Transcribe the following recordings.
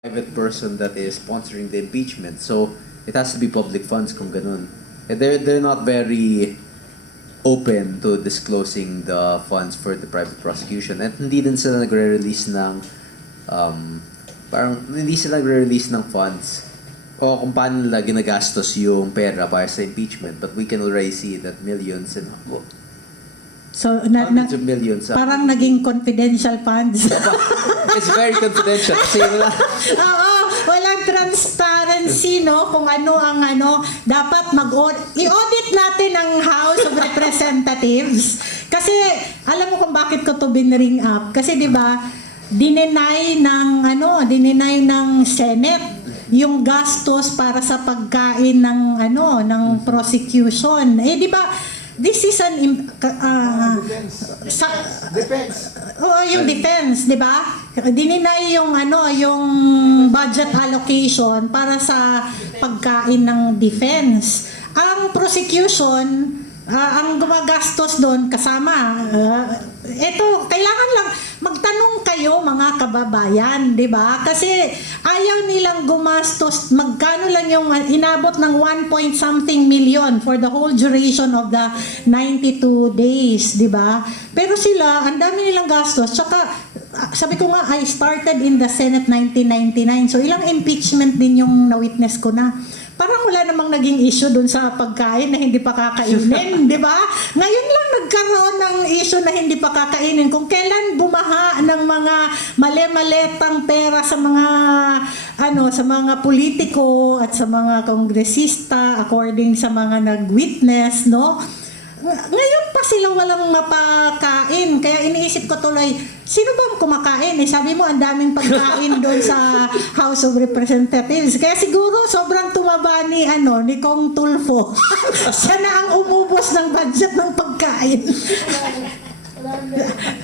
private person that is sponsoring the impeachment. So, it has to be public funds kung ganun. They're not very open to disclosing the funds for the private prosecution. At hindi din sila nagre-release ng parang hindi sila nagre-release ng funds o kung paano nila ginagastos yung pera para sa impeachment. But we can already see that millions and So, hundreds of millions. parang naging confidential funds. It's very confidential. Kasi wala. Oo, walang transparency, no? Kung ano ang dapat i-audit natin ang House of Representatives. Kasi, alam mo kung bakit ko to binring up? Kasi, di ba, dinenay ng Senate yung gastos para sa pagkain ng prosecution. Eh, di ba, this is an Defense. Oo, yung defense, 'di ba? Dininay yung yung budget allocation para sa pagkain ng defense. Ang prosecution, ang gumagastos doon kasama. Ito, kailangan lang magtanong kayo mga kababayan, 'di ba? Kasi ayaw nilang gumastos, magkano lang yung inabot ng 1 something million for the whole duration of the 92 days, 'di ba? Pero sila, ang dami nilang gastos. Tsaka sabi ko nga, I started in the Senate 1999. So ilang impeachment din yung na-witness ko na. Parang wala namang naging issue dun sa pagkain na hindi pa kakainin, di ba? Ngayon lang nagkaroon ng issue na hindi pa kakainin. Kung kailan bumaha ng mga mali-maletang pera sa mga sa mga politiko at sa mga kongresista according sa mga nag-witness, no? Ngayon pa sila walang mapakain. Kaya iniisip ko tuloy, sino ba kumakain? Sabi mo, ang daming pagkain doon sa House of Representatives. Kaya siguro sobrang tumaba ni Kong Tulfo. Siya na ang umubos ng budget ng pagkain.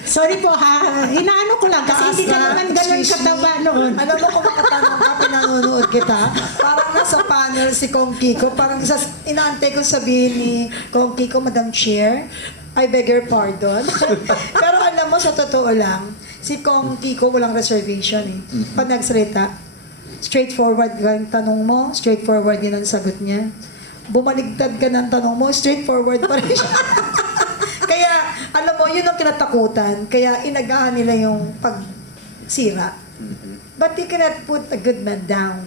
Sorry po ha, inaano ko lang kasi hindi ka naman ganun kataba noon. Alam mo kung makatanong ka, pinanonood kita, parang nasa panel si Kong Kiko, parang inaantay ko sabihin ni Kong Kiko, Madam Chair, I beg your pardon. Pero alam mo, sa totoo lang, si Kong Kiko walang reservation eh. Pag nagsalita, straightforward yung tanong mo, straightforward din ang sagot niya. Bumaligtad ka ng tanong mo, straightforward pa rin siya. Kaya, alam mo, yun ang kinatakutan. Kaya inagahan nila yung pagsira. But you cannot put a good man down.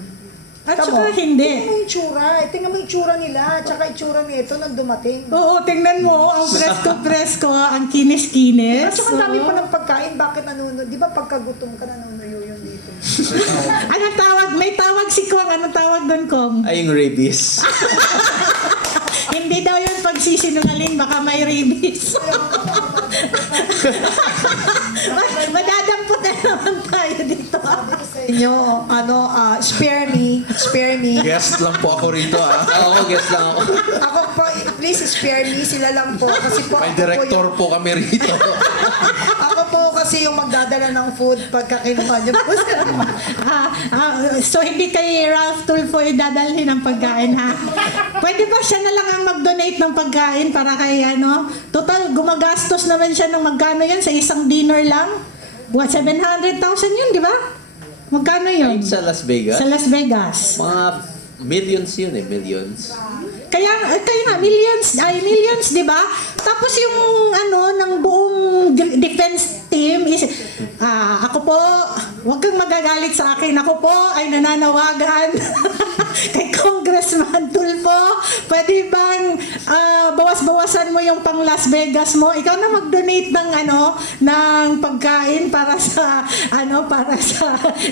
At saka hindi. Tingnan mo yung tsura. Tingnan mo yung tsura nila. Tsaka yung tsura nito nang dumating. Oo, tingnan mo, ang presko-presko, ang kinis-kinis. At saka ang dami pa ng pagkain. Bakit nanuno? Di ba pagkagutom ka nanunuyo yun dito? Anong tawag? May tawag si Kong. Anong tawag doon, Kong? Ay, yung rabies. Hindi daw yun pagsisinungaling, baka may rabies. Madadampot na naman tayo dito. Inyo, spare me. Guest lang po ako rito Oo, guess lang ako. Ako po, please spare me. Sila lang po. Kasi po, May ako director po kami rito. Ako po kasi yung magdadala ng food pagka kinuha niyo po. So hindi kay Ralph Tulfo idadalhin ng pagkain, ha? Pwede ba siya na lang ang mag-donate ng pagkain para kay Total, gumagastos naman siya ng magkano yan sa isang dinner lang? 700,000 yun, di ba? Magkano yun? Ay, sa Las Vegas? Sa Las Vegas. Mga millions yun millions. Kaya nga, millions, di ba? Tapos yung ng buong defense team is, ako po, huwag kang magagalit sa akin, ako po ay nananawagan kay Congressman Tulfo, pwede bang bawas-bawasan mo yung pang Las Vegas mo, ikaw na mag-donate ng pagkain para sa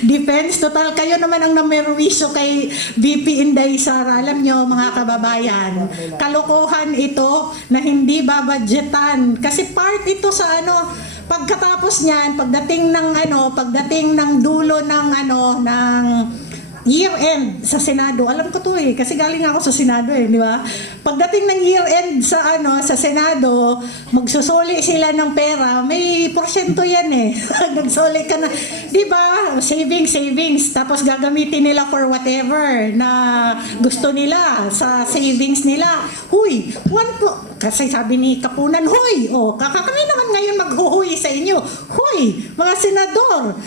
defense. Total, kayo naman ang namerwisyo kay VP Inday Sara. Alam nyo, mga kababayan, kalokohan ito na hindi babadgetan kasi part ito sa pagkatapos niyan, pagdating ng dulo ng year-end sa Senado. Alam ko to kasi galing ako sa Senado di ba? Pagdating ng year-end sa Senado, magsusuli sila ng pera, may porsyento yan Nagsuli ka na, di ba? Savings, tapos gagamitin nila for whatever na gusto nila sa savings nila. Huy, kasi sabi ni Kapunan, huy, kami naman ngayon maghuhuy sa inyo. Huy, mga senador,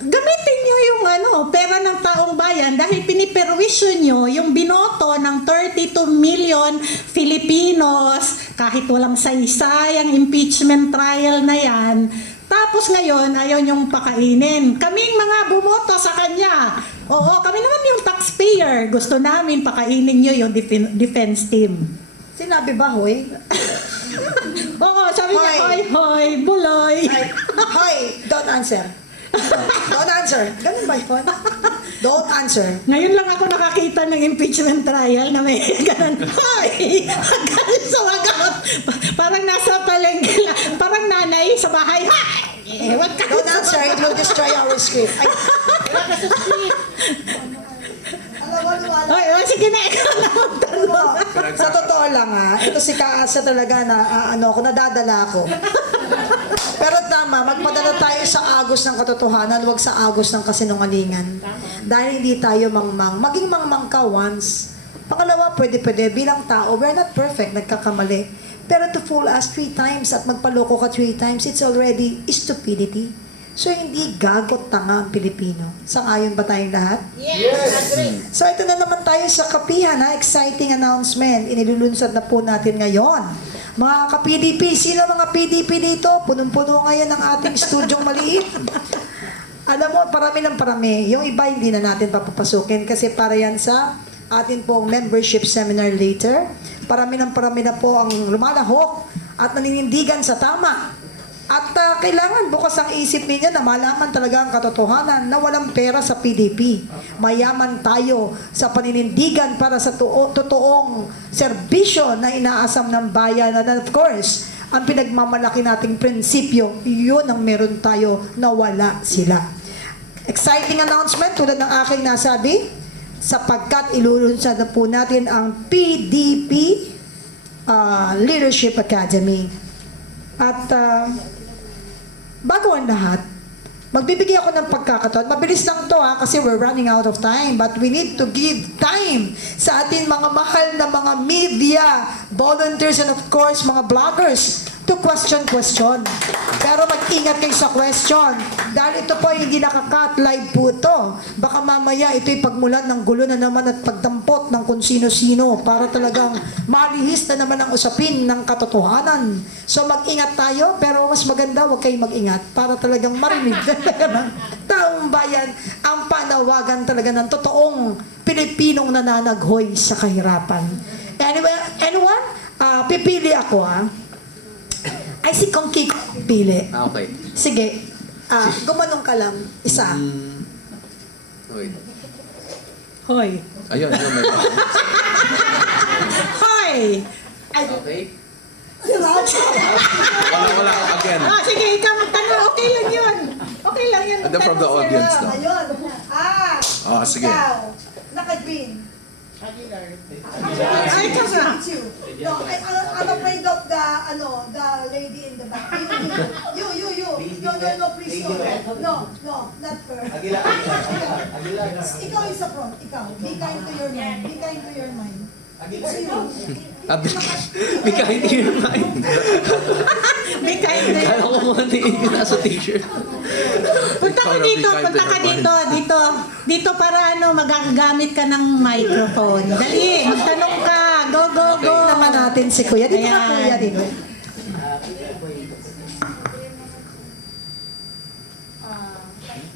gamitin nyo yung pera ng taong bayan dahil piniperwisyo nyo yung binoto ng 32 million Filipinos kahit walang saysay ang impeachment trial na yan. Tapos ngayon, ayaw nyong pakainin. Kaming mga bumoto sa kanya. Oo, kami naman yung taxpayer. Gusto namin pakainin nyo yung defense team. Sinabi ba, hoy? Oo, sabi niya, Hoy. hoy, buloy. Hoy, don't answer. Don't answer. Ganun ba yun? Don't answer. Ngayon lang ako nakakita ng impeachment trial na may ganun. Hoy! Hanggang sumagot. Parang nasa palengke lang. Parang nanay sa bahay. Hoy! Wag ka Don't answer. It will destroy our script. Ay, alam mo, Hoy, sige na, ikaw na magtanong. sa totoo lang ito si Kaasa talaga na nadadala ako. Pero tama, magpadala tayo sa agos ng katotohanan, wag sa agos ng kasinungalingan. Dahil hindi tayo mangmang. Maging mangmang ka once. Pangalawa, pwede bilang tao, we're not perfect, nagkakamali. Pero to fool us 3 times at magpaloko ka 3 times, it's already stupidity. So, hindi gagot tanga ang Pilipino. Sang-ayon ba tayong lahat? Yes! So, ito na naman tayo sa kapihan, exciting announcement. Inilulunsad na po natin ngayon. Mga ka-PDP, sino mga PDP dito? Punong-puno ngayon ang ating studyong maliit. Alam mo, parami ng parami. Yung iba hindi na natin papapasukin kasi para yan sa atin pong membership seminar later. Parami na po ang lumalahok at naninindigan sa tama. At kailangan bukas ang isip ninyo na malaman talaga ang katotohanan na walang pera sa PDP. Mayaman tayo sa paninindigan para sa totoong serbisyo na inaasam ng bayan. And of course, ang pinagmamalaki nating prinsipyo, yun ang meron tayo na wala sila. Exciting announcement tulad ng aking nasabi, sapagkat ilulunsad na po natin ang PDP Leadership Academy. At bago ang lahat, magbibigay ako ng pagkakataon. Mabilis lang to kasi we're running out of time. But we need to give time sa ating mga mahal na mga media, volunteers, and of course, mga vloggers to question. Pero mag-ingat kayo sa question. Dahil ito po hindi nakakat live po ito. Baka mamaya ito'y pagmulan ng gulo na naman at pagdampot ng kung sino-sino para talagang malihis na naman ang usapin ng katotohanan. So mag-ingat tayo, pero mas maganda huwag kayong mag-ingat para talagang marinig ng taong bayan ang panawagan talaga ng totoong Pilipinong nananaghoy sa kahirapan. Anyway, anyone? Pipili ako Ay, si Kong Kiko pili. Okay. Sige. Gumanong ka lang. Isa. Wait. Hoy! Ayun, may Hoy! Okay. wala, again. Sige, ikaw magtanong. Okay lang yun. Okay lang yun. And then from the Magtanong. audience na. Ayun. Sige. Ikaw. Naka-green. Ay, ikaw na. No, I'm afraid of the lady in the back. You. No, please no. No, not her. Ikaw is sa front. Ikaw. Be kind to your mind. Be kind to your mind. It's you. May kain your mind. May kain na yun. Kala ko mga yung nasa t-shirt. Punta ka dito, punta ka dito. Dito para magagamit ka ng microphone. Dali, magtanong ka. Go. Naman natin si Kuya. Dito ka, Ayan. Kuya. Dito.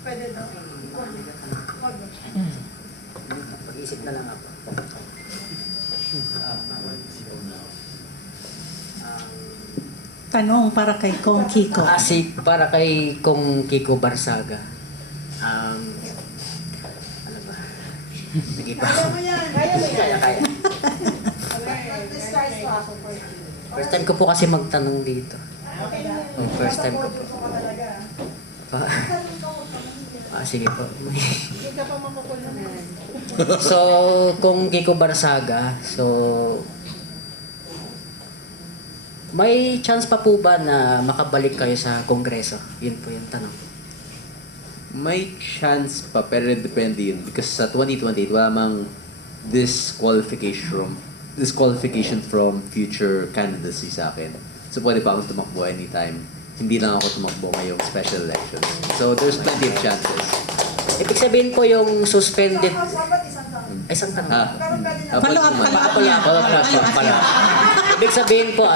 Pwede daw. Mag-isip na lang ako. Tanong para kay Kong Kiko. Para kay Kong Kiko Barsaga. Ano ba? Sige pa. Kaya mo yan. Kaya mo yan. Kaya. Let's start ako. First time ko po kasi magtanong dito. First time ko po. Sige po. So, kung Kiko Barsaga, may chance pa po ba na makabalik kayo sa Kongreso? Yun po yung tanong. May chance pa, pero depende yun. Because sa 2028, wala mang disqualification from future candidacy sa akin. So pwede pa akong tumakbo anytime. Hindi lang ako tumakbo ngayong special elections. So there's plenty of chances. Ibig sabihin po yung suspended... Isang tanong. Follow up, Pala. Ibig sabihin po,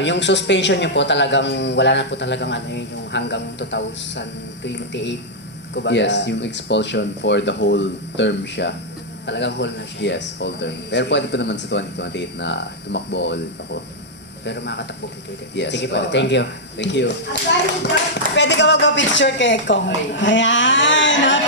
yung suspension niyo po talagang, wala na po talagang yung hanggang 2028. Kumbaga, Yes, yung expulsion for the whole term siya. talagang whole na siya. Yes, whole term. Pero pwede pa naman sa 2028 na tumakbo ulit ako. Pero makakatakbo po dito. Yes. Sige po, thank you. Thank you. Pwede ka mag-picture kay Kong. Ayan.